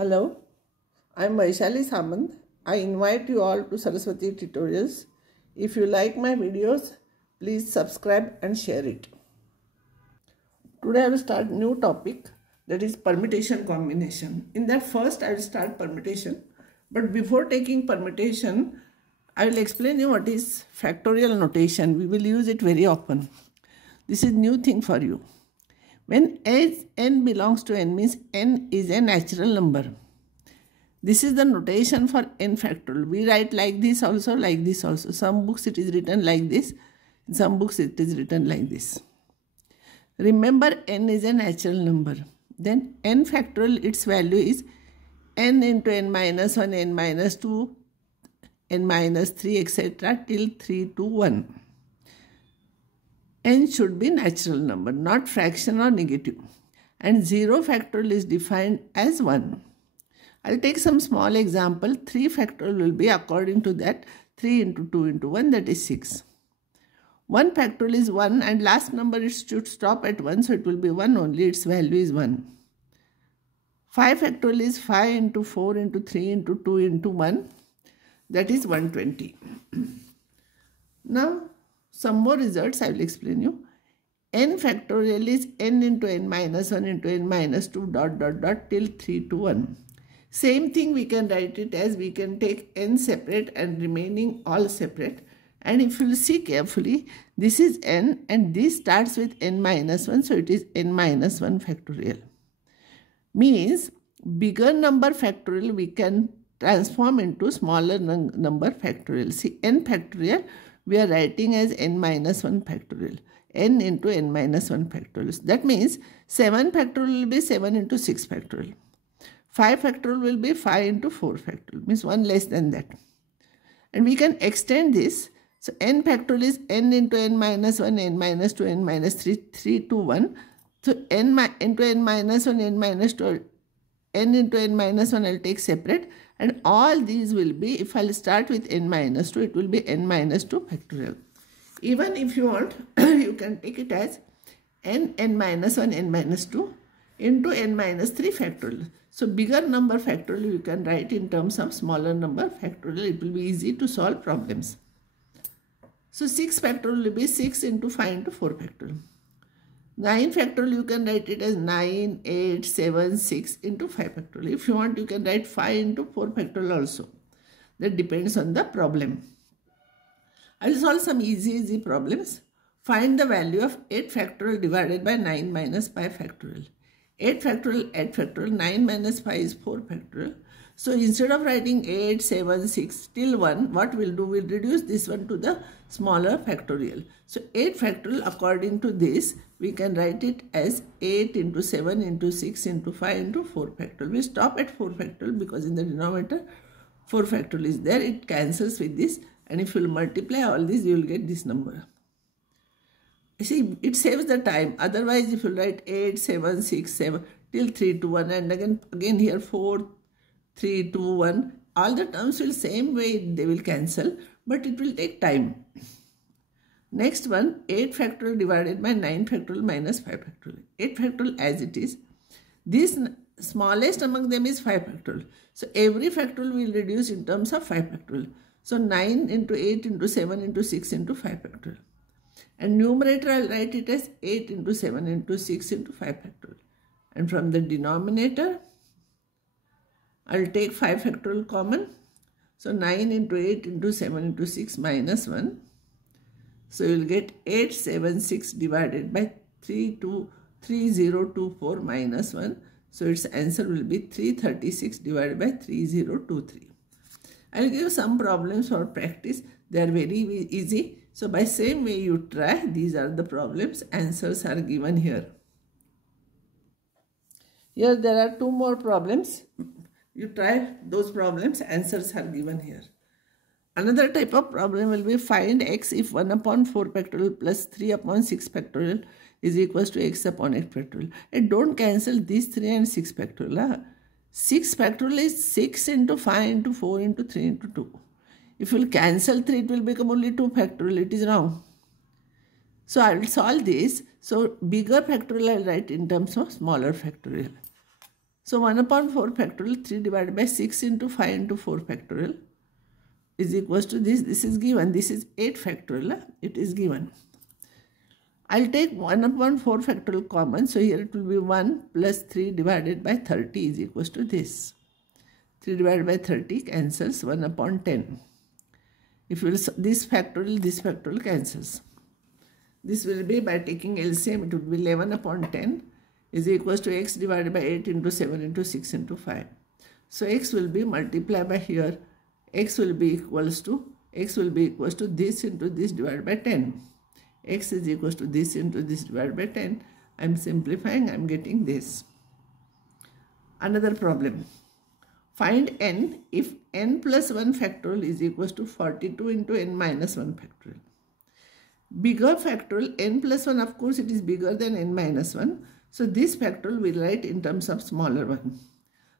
Hello, I am Vaishali Samant. I invite you all to Saraswati Tutorials. If you like my videos, please subscribe and share it. Today I will start new topic, that is permutation combination. In that first I will start permutation, but before taking permutation I will explain you what is factorial notation. We will use it very often. This is new thing for you. When n belongs to n means n is a natural number. This is the notation for n factorial. We write like this also, like this also. Some books it is written like this, in some books it is written like this. Remember, n is a natural number. Then n factorial, its value is n into n minus 1, n minus 2, n minus 3, etc. till 3 to 1. N should be natural number, not fraction or negative. And 0 factorial is defined as 1. I'll take some small example. 3 factorial will be according to that 3 into 2 into 1, that is 6. 1 factorial is 1 and last number it should stop at 1, so it will be 1 only, its value is 1. 5 factorial is 5 into 4 into 3 into 2 into 1, that is 120. Now some more results I will explain you. N factorial is n into n minus 1 into n minus 2 dot dot dot till 3 to 1. Same thing we can write it as, we can take n separate and remaining all separate. And if you see carefully, this is n and this starts with n minus 1, so it is n minus 1 factorial. Means bigger number factorial we can transform into smaller number factorial. See, n factorial we are writing as n minus 1 factorial. N into n minus 1 factorial. That means 7 factorial will be 7 into 6 factorial. 5 factorial will be 5 into 4 factorial, means 1 less than that. And we can extend this. So n factorial is n into n minus 1, n minus 2, n minus 3, 3 to 1. So n into n minus 1, n minus 2, n into n minus 1 I will take separate. And all these will be, if I will start with n minus 2, it will be n minus 2 factorial. Even if you want, you can take it as n minus 1, n minus 2 into n minus 3 factorial. So bigger number factorial you can write in terms of smaller number factorial. It will be easy to solve problems. So 6 factorial will be 6 into 5 into 4 factorial. 9 factorial you can write it as 9, 8, 7, 6 into 5 factorial. If you want, you can write 5 into 4 factorial also. That depends on the problem. I will solve some easy problems. Find the value of 8 factorial divided by 9 minus 5 factorial. 8 factorial, 8 factorial, 9 minus 5 is 4 factorial. So instead of writing 8, 7, 6 till 1, what we'll do, we'll reduce this one to the smaller factorial. So 8 factorial, according to this, we can write it as 8 into 7 into 6 into 5 into 4 factorial. We stop at 4 factorial because in the denominator 4 factorial is there. It cancels with this, and if you multiply all this, you will get this number. You see, it saves the time. Otherwise, if you write 8, 7, 6, 7 till 3 to 1, and again here 4, 3, 2, 1, all the terms will same way they will cancel, but it will take time. Next one, 8 factorial divided by 9 factorial minus 5 factorial. 8 factorial as it is. This smallest among them is 5 factorial. So every factorial will reduce in terms of 5 factorial. So 9 into 8 into 7 into 6 into 5 factorial. And numerator I will write it as 8 into 7 into 6 into 5 factorial. And from the denominator, I will take 5 factorial common. So 9 into 8 into 7 into 6 minus 1. So you will get 876 divided by 3024 minus 1. So its answer will be 336 divided by 3023. I will give some problems for practice. They are very easy. So by same way you try, these are the problems. Answers are given here. Here there are 2 more problems. You try those problems, answers are given here. Another type of problem will be find x if 1 upon 4 factorial plus 3 upon 6 factorial is equals to x upon 8 factorial. And don't cancel these 3 and 6 factorial. 6 factorial is 6 into 5 into 4 into 3 into 2. If you will cancel 3, it will become only 2 factorial. It is wrong. So I will solve this. So bigger factorial I will write in terms of smaller factorial. So 1 upon 4 factorial, 3 divided by 6 into 5 into 4 factorial is equals to this. This is given. This is 8 factorial. It is given. I'll take 1 upon 4 factorial common. So here it will be 1 plus 3 divided by 30 is equals to this. 3 divided by 30 cancels 1 upon 10. If you will, this factorial cancels. This will be by taking LCM, it will be 11 upon 10 is equals to x divided by 8 into 7 into 6 into 5. So x will be multiplied by here. X will be equals to this into this divided by 10. X is equals to this into this divided by 10. I am simplifying, I am getting this. Another problem. Find n if n plus 1 factorial is equals to 42 into n minus 1 factorial. Bigger factorial, n plus 1, of course, it is bigger than n minus 1. So this factorial we write in terms of smaller one.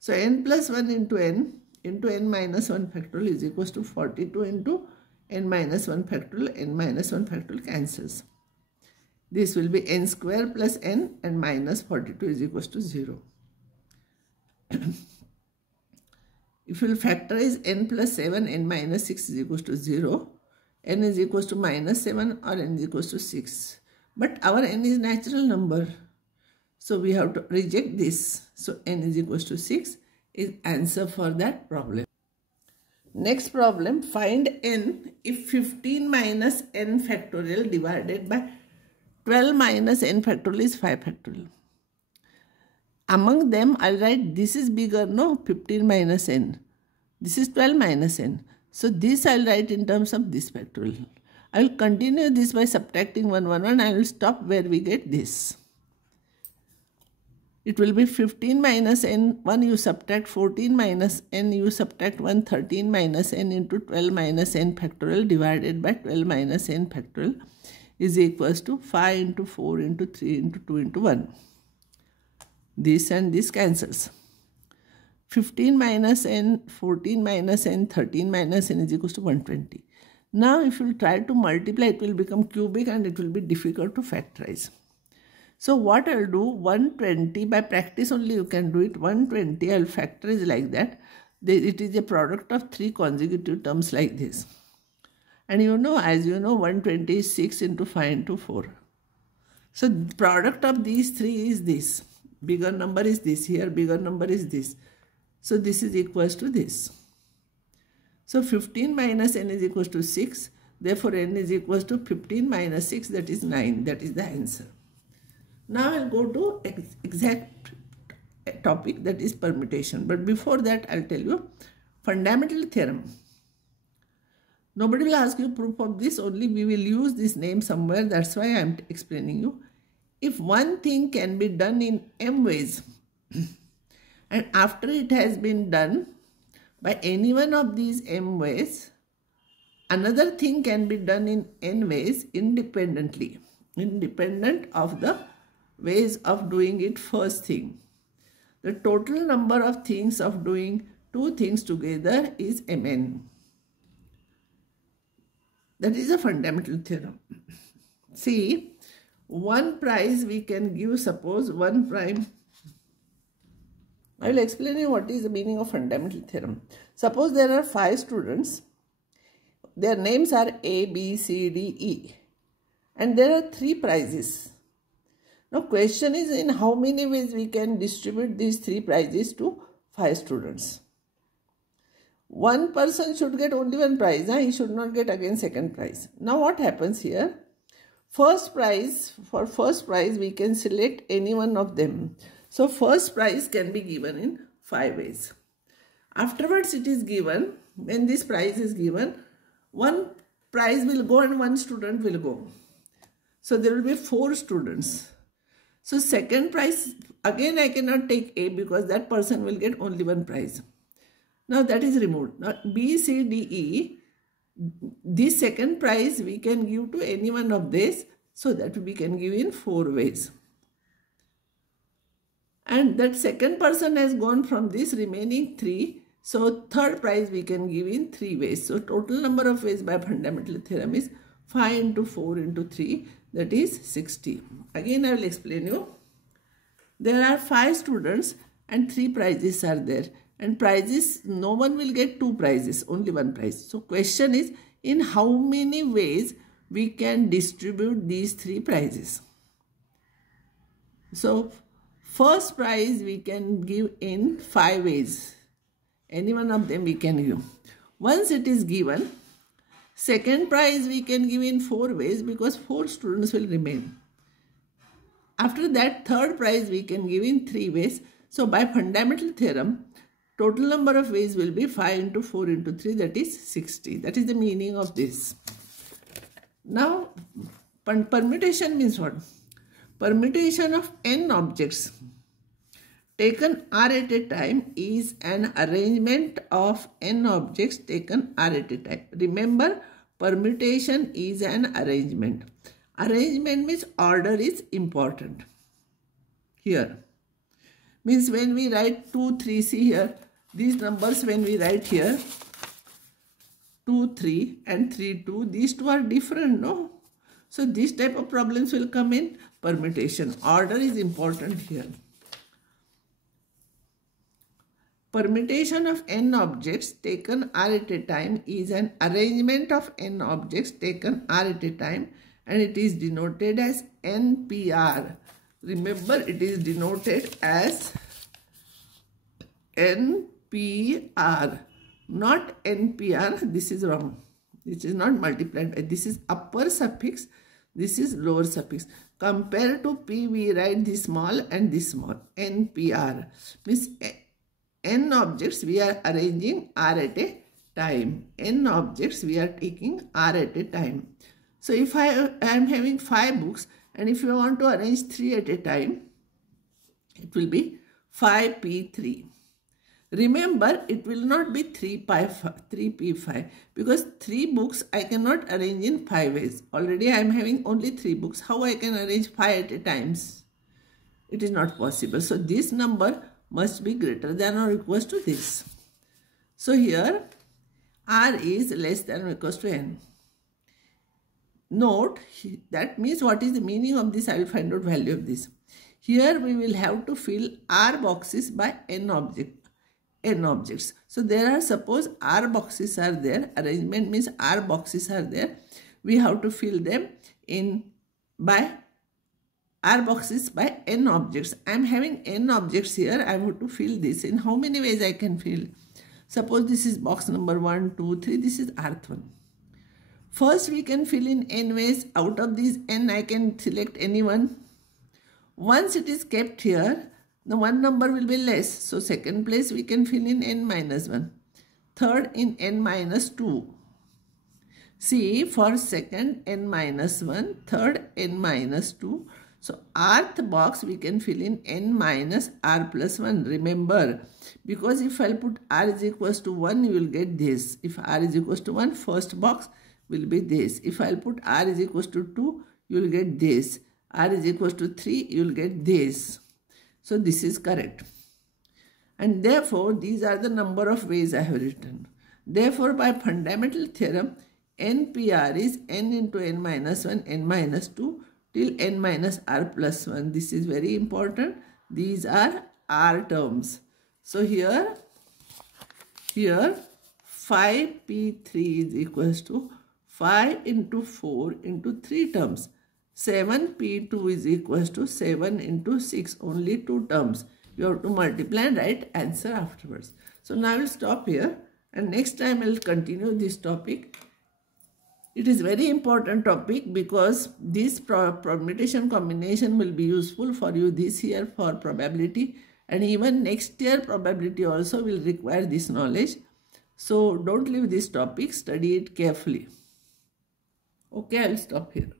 So n plus 1 into n minus 1 factorial is equals to 42 into n minus 1 factorial. N minus 1 factorial cancels. This will be n square plus n and minus 42 is equals to 0. If you will factorize n plus 7, n minus 6 is equals to 0. N is equals to minus 7 or n is equals to 6. But our n is natural number. So we have to reject this. So n is equals to 6 is answer for that problem. Next problem, find n if 15 minus n factorial divided by 12 minus n factorial is 5 factorial. Among them, I'll write this is bigger, no, 15 minus n. This is 12 minus n. So this I'll write in terms of this factorial. I will continue this by subtracting 1, 1, 1. I will stop where we get this. It will be 15 minus n, 1 you subtract 14 minus n, you subtract 1, 13 minus n into 12 minus n factorial divided by 12 minus n factorial is equals to 5 into 4 into 3 into 2 into 1. This and this cancels. 15 minus n, 14 minus n, 13 minus n is equals to 120. Now if you try to multiply, it will become cubic and it will be difficult to factorize. So what I will do, 120, by practice only you can do it, 120 I will factorize like that. It is a product of 3 consecutive terms like this. And you know, as you know, 120 is 6 into 5 into 4. So the product of these 3 is this. Bigger number is this, here bigger number is this. So this is equals to this. So 15 minus n is equals to 6. Therefore n is equals to 15 minus 6, that is 9. That is the answer. Now I'll go to exact topic, that is permutation. But before that I'll tell you fundamental theorem. Nobody will ask you proof of this, only we will use this name somewhere. That's why I'm explaining you. If one thing can be done in m ways and after it has been done by any one of these m ways, another thing can be done in n ways independently, independent of the ways of doing it first thing. The total number of things of doing two things together is mn. That is a fundamental theorem. See, one prize we can give, suppose one prime. I will explain you what is the meaning of fundamental theorem. Suppose there are 5 students. Their names are A, B, C, D, E. And there are 3 prizes. Now question is, in how many ways we can distribute these 3 prizes to 5 students. One person should get only 1 prize. He should not get again second prize. Now what happens here? First prize, for first prize we can select any one of them. So first prize can be given in 5 ways. Afterwards it is given, when this prize is given, 1 prize will go and 1 student will go. So there will be 4 students. So second prize, again I cannot take A because that person will get only 1 prize. Now that is removed. Now B, C, D, E, this second prize we can give to any one of these, so that we can give in 4 ways. And that second person has gone from this remaining 3. So third prize we can give in 3 ways. So total number of ways by fundamental theorem is 5 into 4 into 3, that is 60. Again I will explain you. There are 5 students and 3 prizes are there. And prizes, no one will get 2 prizes, only 1 prize. So question is, in how many ways we can distribute these 3 prizes? So first prize we can give in 5 ways. Any one of them we can give. Once it is given, second prize we can give in 4 ways because 4 students will remain. After that, third prize we can give in 3 ways. So by fundamental theorem, total number of ways will be 5 into 4 into 3, that is 60. That is the meaning of this. Now, permutation means what? Permutation of n objects taken R at a time is an arrangement of n objects taken R at a time. Remember, permutation is an arrangement. Arrangement means order is important. Here means when we write 2, 3, see here, these numbers when we write here, 2, 3 and 3, 2, these two are different, no? So this type of problems will come in permutation. Order is important here. Permutation of n objects taken R at a time is an arrangement of n objects taken R at a time, and it is denoted as NPR. Remember, it is denoted as NPR, not NPR. This is wrong. This is not multiplied by. This is upper suffix. This is lower suffix. Compared to P, we write this small and this small. NPR means n objects we are arranging R at a time. N objects we are taking R at a time. So if I am having 5 books, and if you want to arrange 3 at a time, it will be 5P3. Remember, it will not be 3P5 because 3 books I cannot arrange in 5 ways. Already I am having only 3 books. How I can arrange 5 at a time? It is not possible. So this number must be greater than or equals to this. So here R is less than or equals to n. Note, that means what is the meaning of this? I will find out value of this. Here we will have to fill R boxes by n objects. So there are, suppose R boxes are there. Arrangement means R boxes are there. We have to fill them in by R boxes by n objects. I am having n objects here. I have to fill this. In how many ways I can fill? Suppose this is box number 1, 2, 3. This is rth one. First we can fill in n ways. Out of these n I can select any one. Once it is kept here, the one number will be less. So second place we can fill in n minus 1. Third in n minus 2. See, for second n minus 1, third n minus 2. So rth box we can fill in n minus r plus 1. Remember, because if I put r is equals to 1, you will get this. If r is equals to 1, first box will be this. If I put r is equals to 2, you will get this. R is equals to 3, you will get this. So this is correct. And therefore, these are the number of ways I have written. Therefore, by fundamental theorem, NPR is n into n minus 1, n minus 2 till n minus r plus 1. This is very important. These are R terms. So here 5P3 is equals to 5 into 4 into 3 terms. 7P2 is equals to 7 into 6, only 2 terms. You have to multiply and write answer afterwards. So now I will stop here, and next time I will continue this topic. It is very important topic because this permutation combination will be useful for you this year for probability, and even next year probability also will require this knowledge. So don't leave this topic, study it carefully. Okay, I will stop here.